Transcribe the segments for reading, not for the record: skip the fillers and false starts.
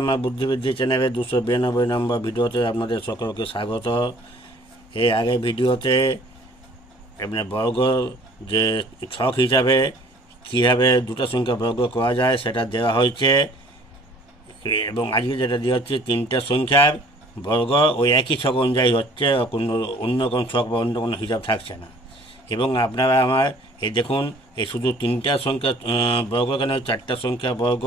আমার বুদ্ধিবৃদ্ধি চ্যানেলের 292 নম্বর ভিডিওতে আপনাদের সকলকে স্বাগত। এই আগের ভিডিওতে আপনার বর্গ যে ছক হিসাবে কীভাবে দুটো সংখ্যা বর্গ করা যায় সেটা দেওয়া হয়েছে, এবং আজকে যেটা দেওয়া হচ্ছে তিনটা সংখ্যার বর্গ ওই একই ছক অনুযায়ী হচ্ছে, কোনো অন্য কোনো ছক বা অন্য কোনো হিসাব থাকছে না। এবং আপনারা আমার এই দেখুন, এই শুধু তিনটা সংখ্যা বর্গ কেন, চারটা সংখ্যা বর্গ,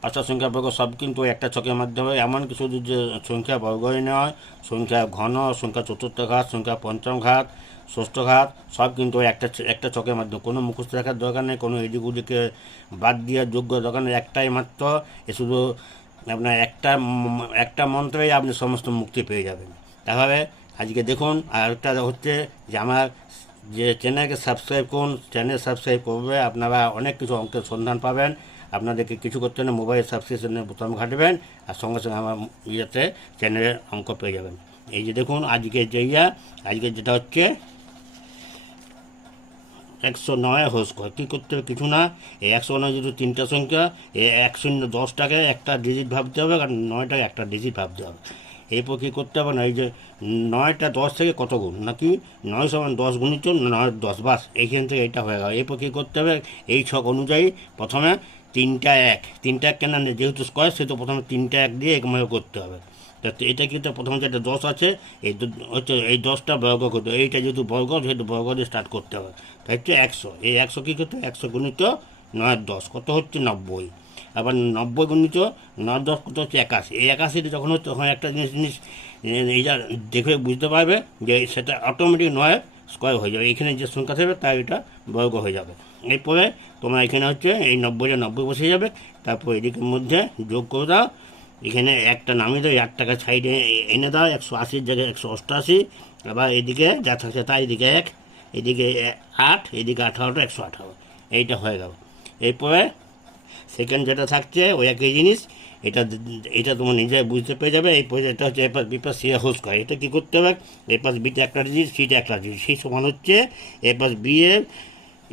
পাঁচটা সংখ্যা বর্গ সব কিন্তু একটা ছকের মাধ্যমে, এমনকি শুধু যে সংখ্যা বর্গই নয়, সংখ্যা ঘন, সংখ্যা চতুর্থ ঘাত, সংখ্যা পঞ্চম ঘাত, ষষ্ঠ ঘাত সব কিন্তু একটা ছকের মাধ্যমে। কোনো মুখস্থ রাখার দরকার নেই, কোনো এদিক ওদিকে বাদ দেওয়ার যোগ্য দরকার নেই, একটাই মাত্র। এ শুধু আপনার একটা মন্ত্রেই আপনি সমস্ত মুক্তি পেয়ে যাবেন। তাহলে আজকে দেখুন, আর একটা হচ্ছে যে আমার যে চ্যানেলকে সাবস্ক্রাইব করুন, চ্যানেল সাবস্ক্রাইব করবে আপনারা অনেক কিছু অঙ্কের সন্ধান পাবেন। আপনাদেরকে কিছু করতে না, মোবাইল সাবস্ক্রিপশনের বোতাম ঘাটবেন আর সঙ্গে সঙ্গে আমার ইয়েতে চ্যানেলের অঙ্ক পেয়ে যাবেন। এই যে দেখুন আজকে আজকে যেটা হচ্ছে 109 হোল স্কোয়ার। কী করতে হবে? কিছু না, এই 109 যেহেতু তিনটা সংখ্যা, এই 10টাকে একটা ডিজিট ভাবতে হবে, আর 9টাকে একটা ডিজিট ভাবতে হবে। এরপর কী করতে হবে না, এই যে 9টা 10 থেকে কত গুণ, নাকি 9 সমান 10 গুণিত 9 10, বাস এইখান থেকে এটা হয়ে গেল। এরপর কী করতে হবে, এই ছক অনুযায়ী প্রথমে তিনটা এক কেন, যেহেতু স্কোয়ার সেহেতু প্রথমে তিনটা এক দিয়ে একভাবে করতে হবে। তো এটা কিন্তু প্রথমে যেটা 10 আছে, এই হচ্ছে এই 10টা বর্গ করতে হবে। এইটা যেহেতু বর্গ, সেহেতু বর্গ দিয়ে স্টার্ট করতে হবে। তাই হচ্ছে 100, এই 100 কী করতে, 100 গুণিত 9 10 কত হচ্ছে 90। আবার 90 গুণিত 9 10 কত হচ্ছে 81। এই 81 যখন হচ্ছে তখন একটা জিনিস এইটা দেখে বুঝতে পারবে যে সেটা অটোমেটিক 9 স্কোয়ার হয়ে যাবে। এখানে যে সংখ্যা থাকবে তাই এটা বর্গ হয়ে যাবে। এরপরে তোমার এখানে হচ্ছে এই 90 90 বসে যাবে, তারপর এদিকের মধ্যে যোগ করে দাও। এখানে একটা নামিয়ে দাও, 8 টাকা সাইডে এনে দাও, 180 জায়গায় 188। আবার এদিকে যা থাকছে তাই, এদিকে 1, এদিকে 8, এদিকে 18টা 118, এইটা হয়ে গেল। এরপরে সেকেন্ড যেটা থাকছে ওই একই জিনিস, এটা এটা তোমার নিজে বুঝতে পেরে যাবে। এই এটা হচ্ছে A plus B plus C whole square. এটা কী করতে হবে, এ প্লাস বিতে একটা ডিজিট, সিটা একটা ডিজিট, সি সমান হচ্ছে এ প্লাস বি এর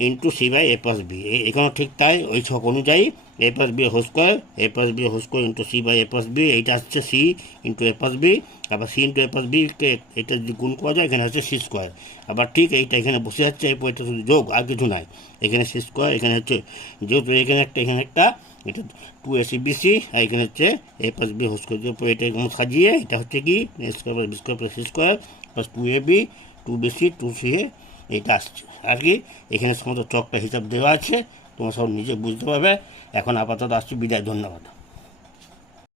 into C by A plus B. এখানেও ঠিক তাই, ওই ছক অনুযায়ী A plus B whole square, A plus B whole square into C by A plus B. এইটা হচ্ছে C into A plus B. আবার সি ইন্টু এ প্লাস বিকে এটা যদি গুণ করা যায়, এখানে হচ্ছে সি স্কোয়ার। আবার ঠিক এইটা এখানে বসে যাচ্ছে, এরপর এটা শুধু যোগ, আর কিছু নাই। এখানে সি স্কোয়ার, এখানে হচ্ছে যেহেতু এখানে একটা এটা 2ac/bc, আর এখানে হচ্ছে A plus B whole square. এরপর এটা সাজিয়ে এটা হচ্ছে কি A square plus B square plus C square plus 2ab 2bc 2ca, এটা আসছে আর কি। এখানে সমস্ত চকটা হিসাব দেওয়া আছে, তোমরা সব নিজে বুঝতে পারবে। এখন আপাতত আসছি, বিদায়, ধন্যবাদ।